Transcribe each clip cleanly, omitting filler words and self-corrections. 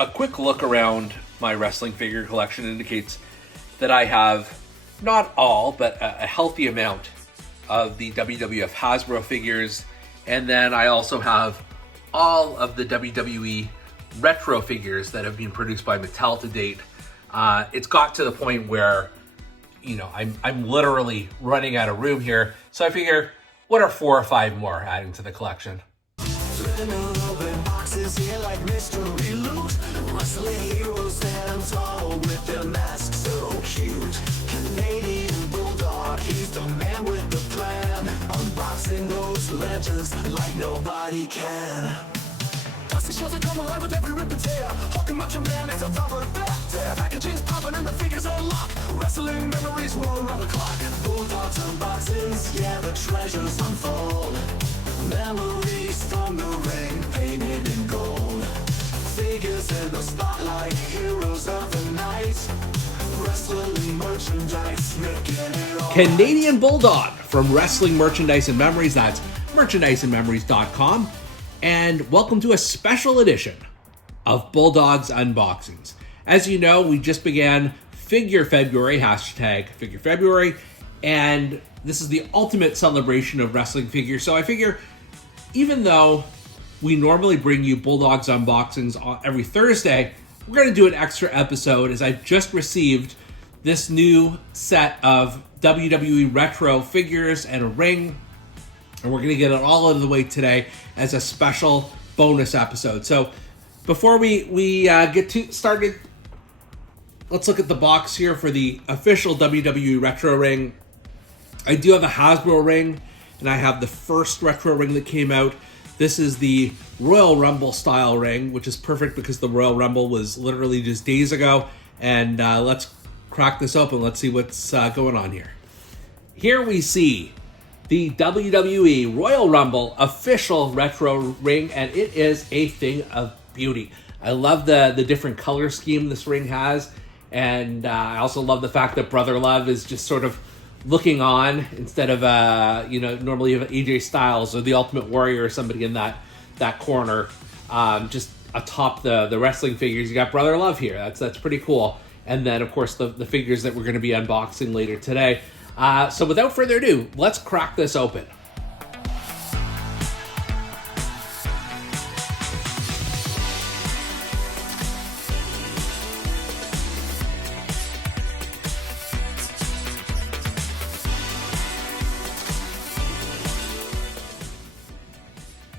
A quick look around my wrestling figure collection indicates that I have not all, but a healthy amount of the WWF Hasbro figures. And then I also have all of the WWE retro figures that have been produced by Mattel to date. It's got to the point where, I'm literally running out of room here. So I figure, what are 4 or 5 more adding to the collection? Boxes here like mystery loot. Wrestling heroes stand tall with their masks so cute. Canadian Bulldog, he's the man with the plan. Unboxing those legends like nobody can. Dusty shows come alive with every rip and tear. Hogan Macho Man is a proper bet. Packaging's popping and the figures unlock. Wrestling memories roll around the clock. Bulldogs unboxings, yeah, the treasures unfold. Memories from the ring, painted in gold. Figures in the spotlight, heroes of the night. Wrestling merchandise, making it all Canadian Bulldog from Wrestling Merchandise and Memories. That's merchandiseandmemories.com. And welcome to a special edition of Bulldog's Unboxings. As you know, we just began Figure February, hashtag Figure February, and this is the ultimate celebration of wrestling figures. So I figure, even though we normally bring you Bulldog's Unboxings every Thursday, we're going to do an extra episode as I just received this new set of WWE retro figures and a ring. And we're going to get it all out of the way today as a special bonus episode. So before we get started, let's look at the box here for the official WWE retro ring. I do have a Hasbro ring, and I have the first retro ring that came out. This is the Royal Rumble style ring, which is perfect because the Royal Rumble was literally just days ago. And let's crack this open. Let's see what's going on here. Here we see the WWE Royal Rumble official retro ring, and it is a thing of beauty. I love the different color scheme this ring has, and I also love the fact that Brother Love is just sort of looking on instead of normally you have AJ Styles or the Ultimate Warrior or somebody in that corner, just atop the wrestling figures. You got Brother Love here. That's pretty cool. And then of course the figures that we're going to be unboxing later today. So without further ado, let's crack this open.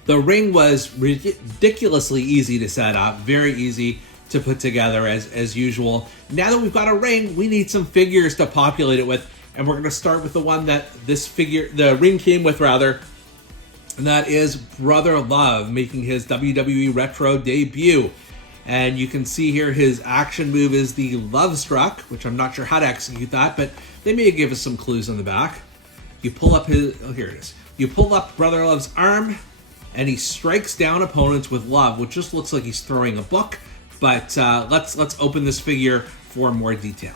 The ring was ridiculously easy to set up, very easy to put together as usual. Now that we've got a ring, we need some figures to populate it with, and we're going to start with the one that the ring came with, rather, and that is Brother Love making his WWE Retro debut. And you can see here his action move is the Love Struck, which I'm not sure how to execute that, but they may give us some clues on the back. You pull up here it is. You pull up Brother Love's arm, and he strikes down opponents with love, which just looks like he's throwing a book. But let's open this figure for more detail.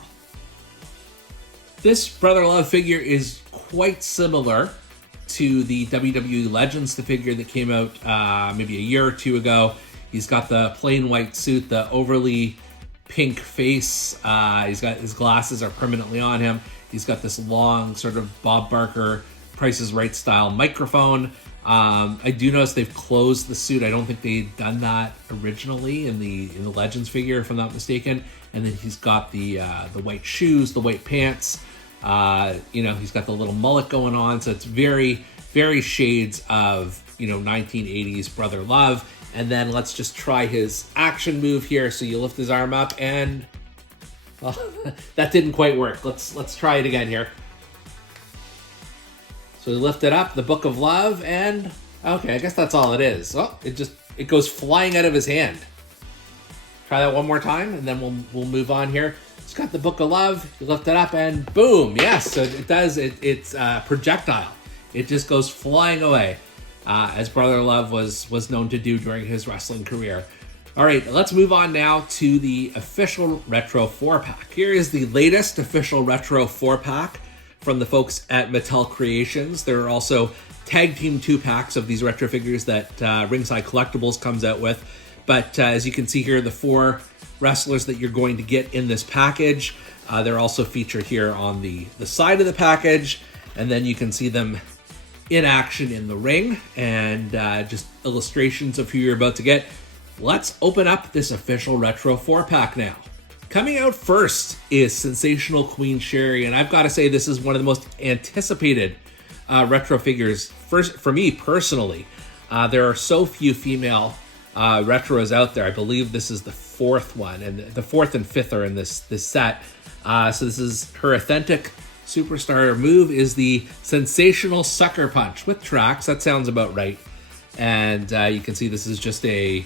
This Brother Love figure is quite similar to the WWE Legends, the figure that came out maybe a year or two ago. He's got the plain white suit, the overly pink face. He's got his glasses are permanently on him. He's got this long sort of Bob Barker, Price is Right style microphone. I do notice they've closed the suit. I don't think they'd done that originally in the Legends figure, if I'm not mistaken. And then he's got the white shoes, the white pants. He's got the little mullet going on. So it's very, very shades of 1980s Brother Love. And then let's just try his action move here. So you lift his arm up, and well, that didn't quite work. Let's try it again here. So we lift it up, the Book of Love, and okay, I guess that's all it is. Oh, it goes flying out of his hand. Try that one more time, and then we'll move on here. It's got the Book of Love. You lift it up, and boom! Yes, so it does. It's projectile. It just goes flying away, as Brother Love was known to do during his wrestling career. All right, let's move on now to the official Retro 4-pack. Here is the latest official Retro 4-pack from the folks at Mattel Creations. There are also tag team 2-packs of these retro figures that Ringside Collectibles comes out with. But as you can see here, the 4 wrestlers that you're going to get in this package, they're also featured here on the side of the package. And then you can see them in action in the ring, and just illustrations of who you're about to get. Let's open up this official Retro 4-pack now. Coming out first is Sensational Queen Sherri, and I've got to say this is one of the most anticipated retro figures for me personally. There are so few female retros out there. I believe this is the 4th one, and the 4th and 5th are in this set. So this is her authentic superstar move is the Sensational Sucker Punch with tracks. That sounds about right. And you can see this is just a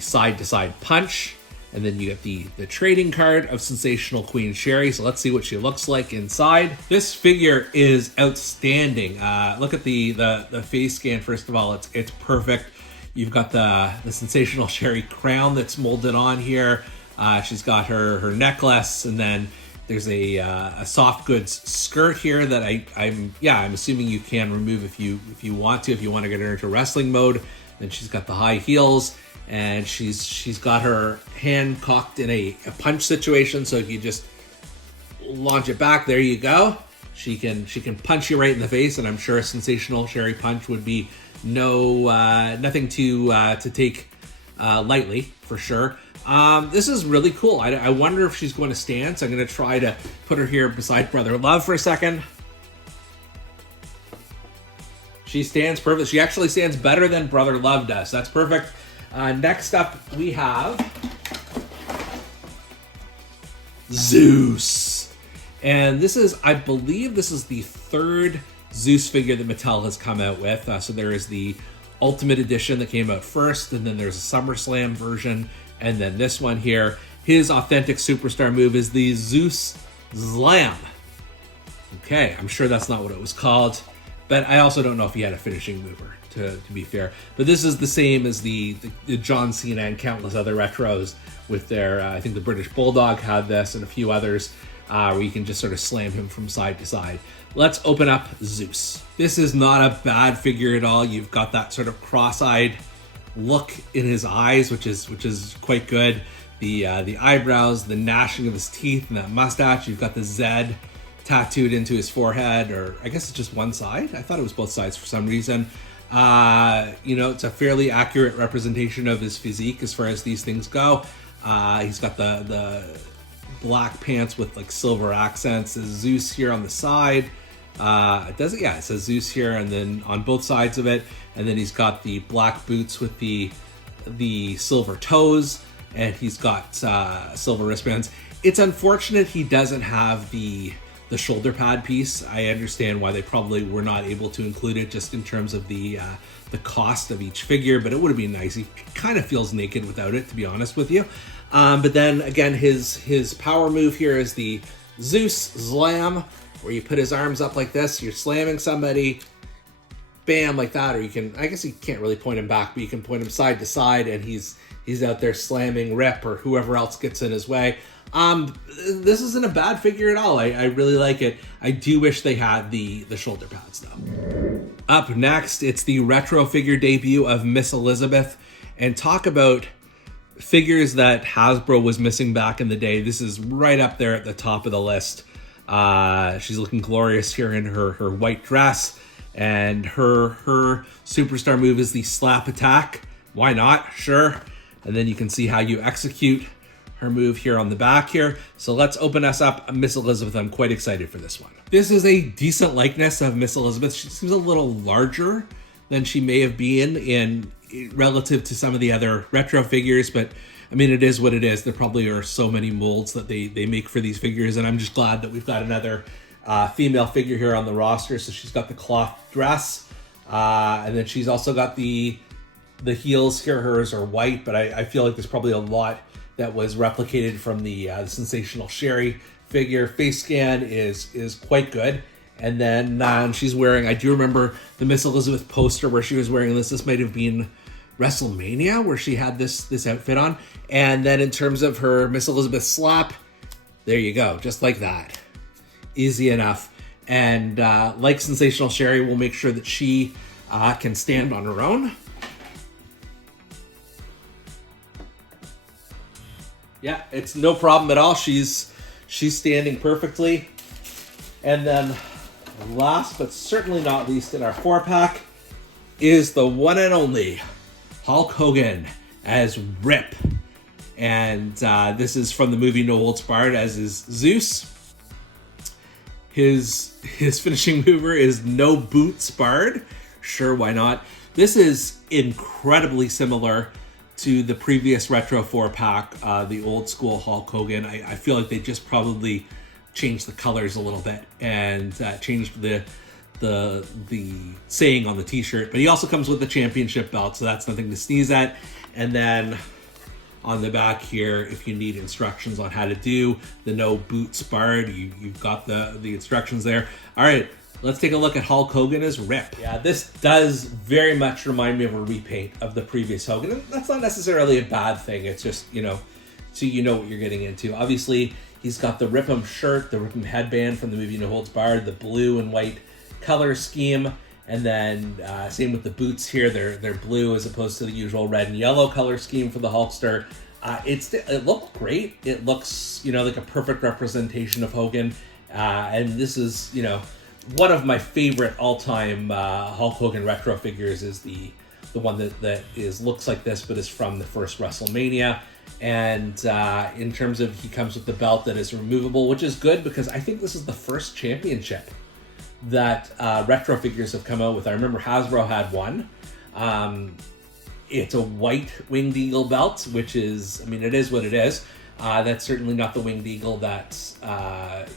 side-to-side punch. And then you get the trading card of Sensational Queen Sherri. So let's see what she looks like inside. This figure is outstanding. Look at the face scan, first of all. It's perfect. You've got the Sensational Sherri crown that's molded on here. She's got her necklace, and then there's a soft goods skirt here that I'm assuming you can remove if you want to get her into wrestling mode. Then she's got the high heels, and she's got her hand cocked in a punch situation. So if you just launch it back, there you go. She can punch you right in the face, and I'm sure a Sensational Sherri punch would be nothing to take lightly for sure. This is really cool. I wonder if she's going to stand, so I'm going to try to put her here beside Brother Love for a second. She stands perfect. She actually stands better than Brother Love does. That's perfect. Next up, we have Zeus. And this is, I believe this is the 3rd Zeus figure that Mattel has come out with. So there is the Ultimate Edition that came out first, and then there's a SummerSlam version, and then this one here. His authentic superstar move is the Zeus Slam. Okay, I'm sure that's not what it was called, but I also don't know if he had a finishing mover, to be fair. But this is the same as the John Cena and countless other retros with their, I think the British Bulldog had this and a few others, where you can just sort of slam him from side to side. Let's open up Zeus. This is not a bad figure at all. You've got that sort of cross-eyed look in his eyes, which is quite good. The eyebrows, the gnashing of his teeth, and that mustache. You've got the Z tattooed into his forehead, or I guess it's just one side. I thought it was both sides for some reason. It's a fairly accurate representation of his physique as far as these things go. He's got the black pants with like silver accents. There's Zeus here on the side. It says Zeus here, and then on both sides of it, and then he's got the black boots with the silver toes, and he's got silver wristbands. It's unfortunate he doesn't have the shoulder pad piece. I understand why they probably were not able to include it, just in terms of the cost of each figure, but it would have been nice. He kind of feels naked without it, to be honest with you. But then again, his power move here is the Zeus Slam, where you put his arms up like this, you're slamming somebody, bam, like that. Or you can, I guess you can't really point him back, but you can point him side to side, and he's out there slamming Rip or whoever else gets in his way. This isn't a bad figure at all. I really like it. I do wish they had the shoulder pads though. Up next, it's the retro figure debut of Miss Elizabeth. And talk about figures that Hasbro was missing back in the day. This is right up there at the top of the list. She's looking glorious here in her white dress, and her superstar move is the slap attack. Why not? Sure. And then you can see how you execute her move here on the back here. So let's open us up Miss Elizabeth. I'm quite excited for this one. This is a decent likeness of Miss Elizabeth. She seems a little larger than she may have been in relative to some of the other retro figures, but I mean, it is what it is. There probably are so many molds that they make for these figures, and I'm just glad that we've got another female figure here on the roster. So she's got the cloth dress, and then she's also got the heels here. Hers are white, but I feel like there's probably a lot that was replicated from the Sensational Sherri figure. Face scan is quite good. And then she's wearing, I do remember the Miss Elizabeth poster where she was wearing this. This might have been WrestleMania where she had this outfit on. And then in terms of her Miss Elizabeth slap, there you go, just like that. Easy enough. And like Sensational Sherri, we'll make sure that she can stand on her own. Yeah, it's no problem at all. She's standing perfectly. And then last but certainly not least in our 4-pack is the one and only Hulk Hogan as Rip. And this is from the movie No Holds Barred, as is Zeus. His finishing mover is No Boots Barred. Sure, why not? This is incredibly similar to the previous retro 4-pack, the old school Hulk Hogan. I feel like they just probably changed the colors a little bit and changed the saying on the t-shirt. But he also comes with the championship belt, so that's nothing to sneeze at. And then on the back here, if you need instructions on how to do the No Boots Barred, you've got the instructions there. All right, let's take a look at Hulk Hogan as Rip. Yeah, this does very much remind me of a repaint of the previous Hogan. And that's not necessarily a bad thing. It's just, so you know what you're getting into. Obviously, he's got the Rip'em shirt, the Rip'em headband from the movie No Holds Barred, the blue and white color scheme. And then same with the boots here. They're blue as opposed to the usual red and yellow color scheme for the Hulkster. It looked great. It looks, like a perfect representation of Hogan. And this is, one of my favorite all-time Hulk Hogan retro figures is the one that looks like this, but is from the first WrestleMania. And in terms of, he comes with the belt that is removable, which is good because I think this is the first championship that retro figures have come out with. I remember Hasbro had one. It's a white Winged Eagle belt, which is, it is what it is. That's certainly not the Winged Eagle that,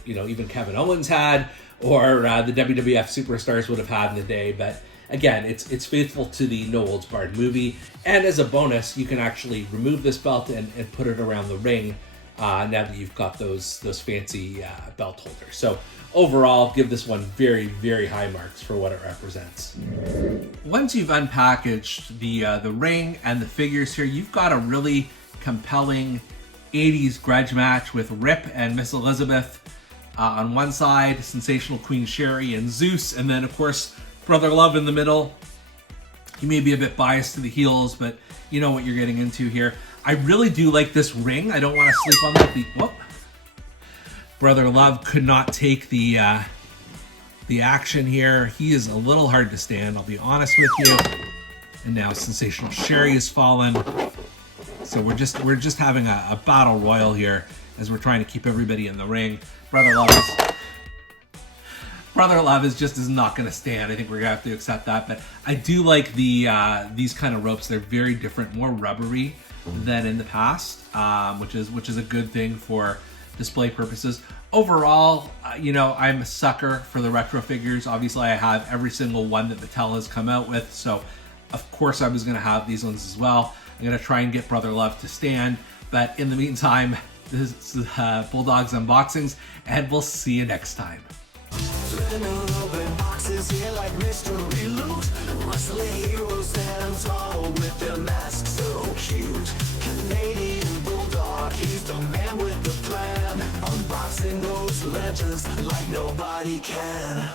even Kevin Owens had, or the WWF superstars would have had in the day. But again, it's faithful to the No Holds Barred movie. And as a bonus, you can actually remove this belt and put it around the ring now that you've got those fancy belt holders. So overall, give this one very, very high marks for what it represents. Once you've unpackaged the ring and the figures here, you've got a really compelling 80s grudge match with Rip and Miss Elizabeth on one side, Sensational Queen Sherri and Zeus, and then of course Brother Love in the middle. He may be a bit biased to the heels, but you know what you're getting into here. I really do like this ring. I don't want to sleep on that. Whoop. Brother Love could not take the action here. He is a little hard to stand, I'll be honest with you. And now Sensational Sherri has fallen. So we're just having a battle royal here as we're trying to keep everybody in the ring. Brother Love is not going to stand. I think we're going to have to accept that. But I do like these kind of ropes. They're very different, more rubbery than in the past, which is a good thing for display purposes. Overall, I'm a sucker for the retro figures. Obviously, I have every single one that Mattel has come out with, so of course I was going to have these ones as well. I'm going to try and get Brother Love to stand, but in the meantime, this is Bulldog's Unboxings, and we'll see you next time. Boxes here like mystery loot. Wrestling heroes stand tall with their masks so cute. Canadian Bulldog, he's the man with the plan. Unboxing those legends like nobody can.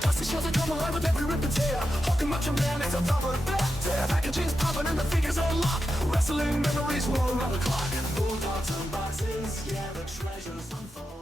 Dusty shows that come alive with every rip and tear. Hulking Macho Man is a proper bet. Packaging's popping and the figures unlock. Wrestling memories roll around the clock. Bulldog's Unboxings, yeah, the treasures unfold.